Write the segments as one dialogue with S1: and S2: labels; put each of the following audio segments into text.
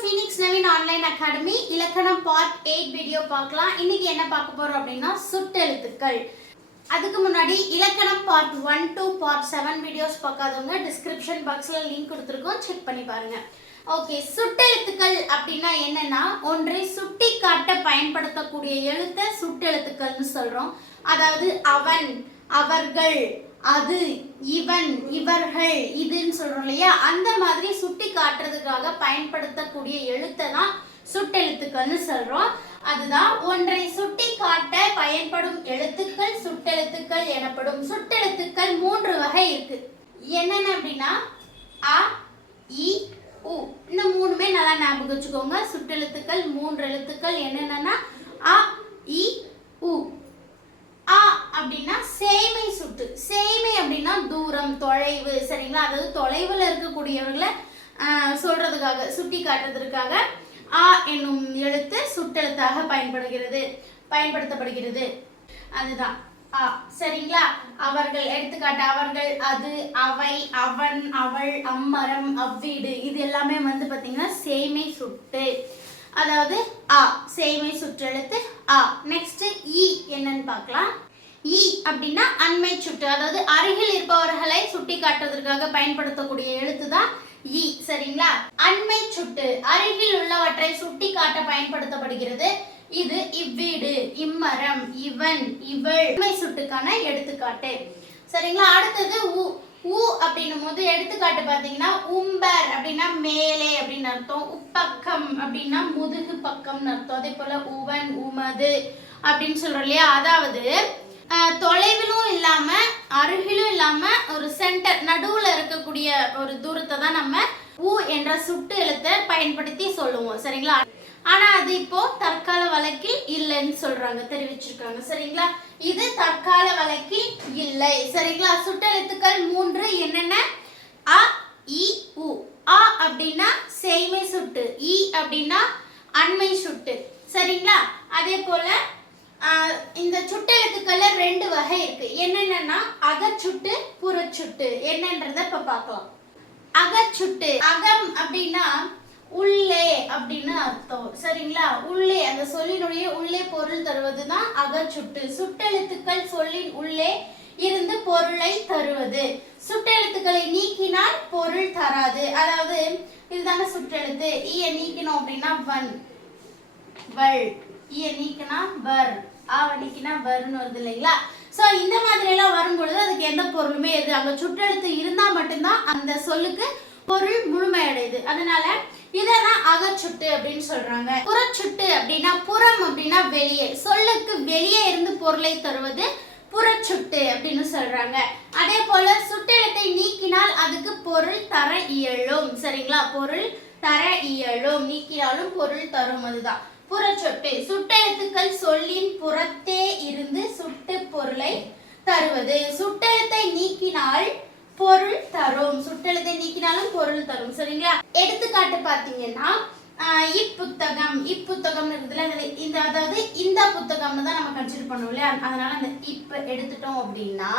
S1: Phoenix Naveen online academy இலக்கணம் part eight video பார்க்கலாம். இன்னைக்கு என்ன பார்க்க போறோம் அப்படின்னா சுட்டெழுத்துக்கள். அதுக்கு முன்னாடி இலக்கணம் part one two part seven videos பார்க்காதவங்க டிஸ்கிரிப்ஷன் பாக்ஸில் லிங்க் கொடுத்துருக்கோம். செக் பண்ணி பாருங்க. ஓகே சுட்டெழுத்துக்கள் அப்படின்னா என்னன்னா ஒன்றை சுட்டி காட்ட பயன்படுத்தக்கூடிய எழுத்தை சுட்டெழுத்துக்கள்னு சொல்றோம். அதாவது அவன் அவர்கள் அது இவன் இவர்கள் இதுன்னு சொல்றோம் இல்லையா? அந்த மாதிரி சுட்டி காட்டுறதுக்காக பயன்படுத்தக்கூடிய எழுத்தை தான் சுட்டெழுத்துக்கள்னு சொல்றோம். அதுதான் ஒன்றை சுட்டி காட்ட பயன்படும் எழுத்துக்கள் சுட்டெழுத்துக்கள் எனப்படும். சுட்டெழுத்துக்கள் மூன்று வகை இருக்கு. என்னென்ன அப்படின்னா அ இ உ. இந்த மூணுமே நல்லா ஞாபகம் வச்சுக்கோங்க. சுட்டெழுத்துக்கள் மூன்று எழுத்துக்கள் என்னென்னன்னா அ இ உ. ஆ அப்படின்னா சேமை சுட்டு. சேமை அப்படின்னா தூரம் தொலைவு சரிங்களா? அதாவது தொலைவில் இருக்கக்கூடியவர்களை சொல்றதுக்காக சுட்டி காட்டுறதுக்காக ஆ என்னும் எழுத்து சுட்டெழுத்தாக பயன்படுகிறது பயன்படுத்தப்படுகிறது. அதுதான். ஆ சரிங்களா? அவர்கள் எடுத்துக்காட்டு அவர்கள் அது அவை அவன் அவள் அம்மரம் அவ்வீடு இது எல்லாமே வந்து பார்த்தீங்கன்னா சேமை சுட்டு. அதாவது ஆ சேமை சுற்றெழுத்து ஆ நெக்ஸ்ட் இ என்னன்னு பார்க்கலாம். இ அப்படின்னா அண்மை சுட்டு அதாவது அருகில் இருப்பவர்களை சுட்டி காட்டுவதற்காக பயன்படுத்தக்கூடிய எழுத்து தான் இ சரிங்களா? அண்மை சுட்டு அருகில் உள்ளவற்றை சுட்டி காட்ட பயன்படுத்தப்படுகிறது. இது இவ்வீடு இம்மரம் இவன் இவள் அண்மை சுட்டுக்கான எடுத்துக்காட்டு. சரிங்களா? அடுத்தது உ. ஊ அப்படின்னும் போது எடுத்துக்காட்டு பார்த்தீங்கன்னா உம்பர் அப்படின்னா மேலே அப்படின்னு அர்த்தம். உப்பக்கம் அப்படின்னா முதுகு பக்கம்னு அர்த்தம். அதே போல உவன் உமது அப்படின்னு சொல்றோம் இல்லையா? அதாவது தொலைவிலும் இல்லாம அருகிலும் இல்லாம ஒரு சென்டர் நடுவுல இருக்கக்கூடிய ஒரு தூரத்தை தான் நம்ம ஊ என்ற சுட்டு எழுத்தை பயன்படுத்தி சொல்லுவோம். சரிங்களா? ஆனா அது இப்போ தற்கால வழக்கில் இல்லைன்னு சொல்றாங்க தெரிவிச்சிருக்காங்க. சரிங்களா? இது தற்கால வழக்கில் இல்லை. சரிங்களா? சுட்டெழுத்துக்கள் மூன்று என்னென்ன? அ இ உ. அ அப்படின்னா சேய்மை சுட்டு இ அப்படின்னா அண்மை சுட்டு. சரிங்களா? அதே போல இந்த சுட்டெழுத்துக்கள்ல ரெண்டு வகை இருக்கு. என்னென்னன்னா அகச்சுட்டு புறச்சுட்டு. என்னன்றத இப்ப பார்க்கலாம். அகச்சுட்டு அகம் அப்படின்னா உள்ளே அப்படின்னு அர்த்தம். சரிங்களா? உள்ளே அந்த சொல்லினுடைய உள்ளே பொருள் தருவது தான் அகச்சுட்டு. சுட்டெழுத்துக்கள் சொல்லின் உள்ளே இருந்து பொருளை தருவது. சுட்டெழுத்துக்களை நீக்கினால் பொருள் தராது. அதாவது இதுதாங்க சுட்டெழுத்து. ஈய நீக்கணும் அப்படின்னா வன். வள். ஈய நீக்கினா வர். ஆவ நீக்கினா வர்னு வருது இல்லைங்களா? ஸோ இந்த மாதிரி எல்லாம் வரும்பொழுது அதுக்கு எந்த பொருளுமே எது? அங்க சுற்றெழுத்து இருந்தா மட்டும்தான் அந்த சொல்லுக்கு பொருள் முழுமையடையுது. அதனால இதான் அகச்சுட்டு அப்படின்னு சொல்றாங்க. புறச்சுட்டு அப்படின்னா புறம் அப்படின்னா வெளியே. சொல்லுக்கு வெளியே இருந்து பொருளை தருவது புறச்சுட்டு அப்படின்னு சொல்றாங்க. அதே போல சுட்டெழுத்தை நீக்கினால் அதுக்கு பொருள் தர இயலும். சரிங்களா? பொருள் தர இயலும். நீக்கினாலும் பொருள் தரும் அதுதான். புறச்சொட்டு. சுட்டெழுத்துக்கள் சொல்லின் புறத்தே இருந்து சுட்டு பொருளை தருவது. சுட்டெழுத்தை நீக்கினால் பொருள் தரும். சுட்டெழுத்தை நீக்கினாலும் பொருள் தரும். சரிங்களா? எடுத்துக்காட்டு பார்த்தீங்கன்னா இப்புத்தகம். இப்புத்தகம் இருக்குதுல இந்த அதாவது இந்த புத்தகம்னு தான் நம்ம கன்சிடர் பண்ணுவோம் இல்லையா? அதனால அந்த இப்ப எடுத்துட்டோம் அப்படின்னா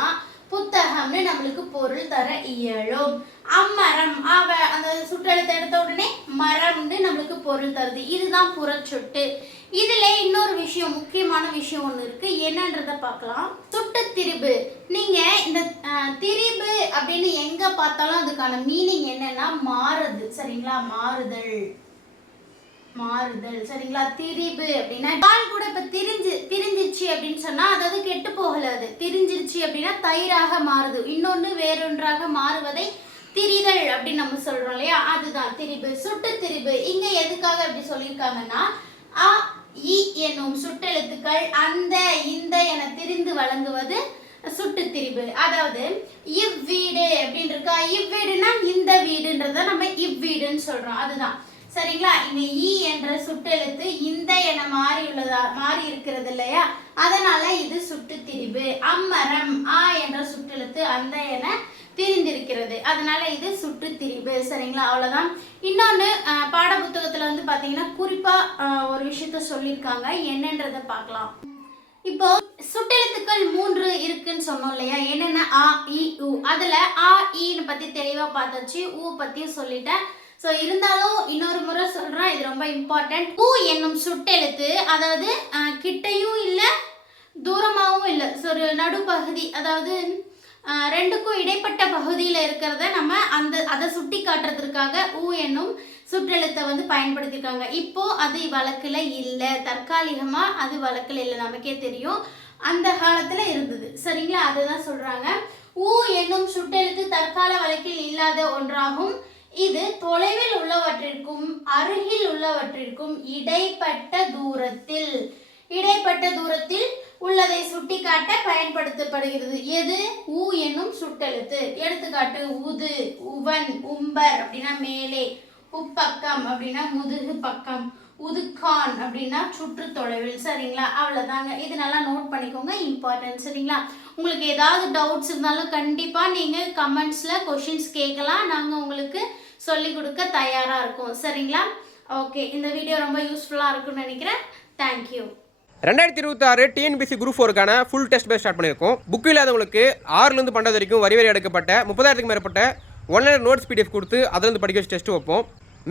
S1: புத்தகம்னு நம்மளுக்கு பொருள் தர இயலும். அம்மரம். அவ அந்த சுற்றெழுத்தை எடுத்த உடனே மரம்னு நம்மளுக்கு பொருள் தருது. இதுதான் புறச்சொட்டு. இதுல இன்னொரு விஷயம் முக்கியமான விஷயம் ஒண்ணு இருக்கு. என்னன்றத பார்க்கலாம். சுட்டு திரிபு நீங்க இந்த திரிபு அப்படின்னு எங்க பார்த்தாலும் அதுக்கான மீனிங் என்னன்னா மாறுது. சரிங்களா? மாறுதல். மாறுதல். சரிங்களா? திரிபு அப்படின்னா பால் கூட இப்ப திரிஞ்சு திரிஞ்சிருச்சு அப்படின்னு சொன்னா அதாவது கெட்டு போகல அது. திரிஞ்சிருச்சு அப்படின்னா தயிராக மாறுது. இன்னொன்னு வேறொன்றாக மாறுவதை திரிதல் அப்படின்னு நம்ம சொல்றோம் இல்லையா? அதுதான் திரிபு. சுட்டு திரிபு இங்க எதுக்காக அப்படி சொல்லியிருக்காங்கன்னா இ என்னும் சுட்டெழுத்துக்கள் அந்த இந்த என திரிந்து வழங்குவது சுட்டு திரிபு அதாவது இவ்வீடு அப்படின்னு இருக்கா இவ்வீடுனா இந்த வீடுன்றத நம்ம இவ்வீடுன்னு சொல்றோம். அதுதான். சரிங்களா? இங்க ஈ என்ற சுட்டெழுத்து இந்த என மாறி உள்ளதா மாறி இருக்கிறது இல்லையா அதனால இது சுட்டு திரிபு அம்மரம் ஆ என்ற சுட்டெழுத்து அந்த என திரிந்திருக்கிறது அதனால இது சுட்டு திரிபு சரிங்களா? அவ்வளவுதான். இன்னொன்னு பாட புத்தகத்துல வந்து பாத்தீங்கன்னா குறிப்பா ஒரு விஷயத்த சொல்லியிருக்காங்க என்னன்றதை பார்க்கலாம் இப்போ சுட்டெழுத்துக்கள் மூன்று இருக்குன்னு சொன்னோம் இல்லையா? என்னென்ன? ஆ இ உ. அதுல ஆ ஈன்னு பத்தி தெளிவா பார்த்தாச்சு. ஊ பத்தியும் சொல்லிட்டேன். ஸோ இருந்தாலும் இன்னொரு முறை சொல்கிறேன் இது ரொம்ப இம்பார்ட்டன்ட் ஊ என்னும் சுட்டெழுத்து அதாவது கிட்டையும் இல்லை தூரமாகவும் இல்லை. ஸோ ஒரு நடுப்பகுதி அதாவது ரெண்டுக்கும் இடைப்பட்ட பகுதியில் இருக்கிறத நம்ம அந்த அதை சுட்டி காட்டுறதுக்காக ஊ என்னும் சுற்றெழுத்தை வந்து பயன்படுத்தியிருக்காங்க. இப்போ அது வழக்கில் இல்லை. தற்காலிகமாக அது வழக்கில் இல்லை. நமக்கே தெரியும். அந்த காலத்தில் இருந்தது. சரிங்களா? அதுதான் சொல்கிறாங்க ஊ என்னும் சுட்டெழுத்து தற்கால வழக்கில் இல்லாத ஒன்றாகும். இது தொலைவில் உள்ளவற்றிற்கும் அருகில் உள்ளவற்றிற்கும் இடைப்பட்ட தூரத்தில். இடைப்பட்ட தூரத்தில் உள்ளதை சுட்டிக்காட்ட பயன்படுத்தப்படுகிறது. எது? ஊ என்னும் சுட்டெழுத்து. எடுத்துக்காட்டு உது உவன் உம்பர் அப்படின்னா மேலே. உப்பக்கம் அப்படின்னா முதுகு பக்கம். உதுக்கான் அப்படின்னா சுற்று தொலைவில் சரிங்களா? அவ்வளோதாங்க இது நல்லா நோட் பண்ணிக்கோங்க. இம்பார்ட்டன்ட் சரிங்களா? உங்களுக்கு ஏதாவது டவுட்ஸ் இருந்தாலும் கண்டிப்பாக நீங்கள் கமெண்ட்ஸில் கொஷின்ஸ் கேட்கலாம். நாங்கள் உங்களுக்கு சொல்லிக் கொடுக்க தயாராக இருக்கோம். சரிங்களா? ஓகே இந்த வீடியோ ரொம்ப யூஸ்ஃபுல்லாக இருக்கும்னு நினைக்கிறேன். தேங்க்யூ
S2: ரெண்டாயிரத்தி இருபத்தாறு டிஎன்பிசி குரூப் ஃபோருக்கான ஃபுல் டெஸ்ட் பேஸ் ஸ்டார்ட் பண்ணியிருக்கோம். புக் இல்லாதவங்களுக்கு ஆறுலேருந்து பன்னெண்டு வரைக்கும் வரி வரி எடுக்கப்பட்ட முப்பதாயிரத்துக்கு மேற்பட்ட ஒன்லைன் நோட்ஸ் பிடிஎஃப் கொடுத்து அதுலேருந்து படிக்க வச்சு டெஸ்ட் வைப்போம்.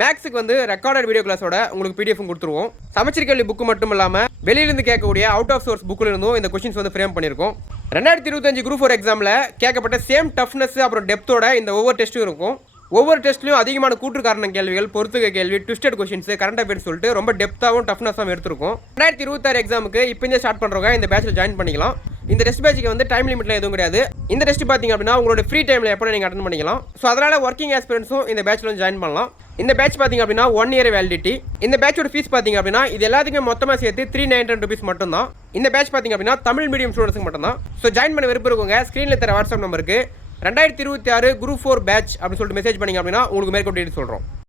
S2: மேக்ஸுக்கு வந்து ரெக்கார்டட் வீடியோ கிளாஸோட உங்களுக்கு பிடிஎஃப் கொடுத்துருவோம். சமச்சீர் கேள்வி புக்கு மட்டும் இல்லாமல் வெளியிலிருந்து கேட்கக்கூடிய அவுட் ஆஃப் சோர்ஸ் புக்கில் இருந்தும் இந்த கொஷின்ஸ் வந்து ஃப்ரேம் பண்ணியிருக்கோம். ரெண்டாயிரத்தி இருபத்தஞ்சு குரூப் ஃபோர் எக்ஸாமில் கேட்கப்பட்ட சேம் டஃப்னஸ் அப்புறம் டெப்த்தோட இந்த ஒவ்வொரு டெஸ்ட்டும் இருக்கும். ஒவ்வொரு டெஸ்ட்லையும் அதிகமான கூற்று காரண கேள்விகள் பொறுத்துக்க கேள்வி ட்விஸ்டட் கொஷின்ஸ் கரண்ட் அஃபேர்ஸ் சொல்லிட்டு ரொம்ப டெப்த்தாகவும் டஃப்னஸாகவும் எடுத்திருக்கும். ரெண்டாயிரத்தி இருபத்தாறு எக்ஸாமுக்கு இப்போ ஸ்டார்ட் பண்ணுறவங்க இந்த பேட்சில் ஜாயின் பண்ணிக்கலாம். இந்த டெஸ்ட் பேட்சுக்கு வந்து டைம் லிமிட்ல எதுவும் கிடையாது. இந்த டெஸ்ட் பார்த்தீங்க அப்படின்னா உங்களோட ஃப்ரீ டைமில் எப்போ நீங்கள் அட்டன் பண்ணிக்கலாம். ஸோ அதனால் ஒர்க்கிங் எக்ஸ்பீரியன்ஸும் இந்த பேட்சில் வந்து ஜாயின் பண்ணலாம். இந்த பேட்ச் பார்த்தீங்க அப்படின்னா ஒன் இயர் வேலிடிட்டி இந்த பேட்சோட ஃபீஸ் பார்த்தீங்க அப்படின்னா இது எல்லாத்துக்கும் மொத்தமாக சேர்த்து த்ரீ நைன்டி ருபீஸ் மட்டும் தான் இந்த பேட்ச் பார்த்தீங்க அப்படின்னா தமிழ் மீடியம் ஸ்டூடெண்ட்ஸ்க்கு மட்டும் தான் ஸோ ஜாயின் பண்ண விருப்பம் இருக்கவங்க ஸ்க்ரீனில் தர வாட்ஸ்அப் நம்பருக்கு ரெண்டாயிரத்தி இருபத்தி ஆறு குரூப் ஃபோர் பேட்ச் அப்படின்னு சொல்லிட்டு மெசேஜ் பண்ணிங்க அப்படின்னா உங்களுக்கு மேற்கொண்டு சொல்கிறோம்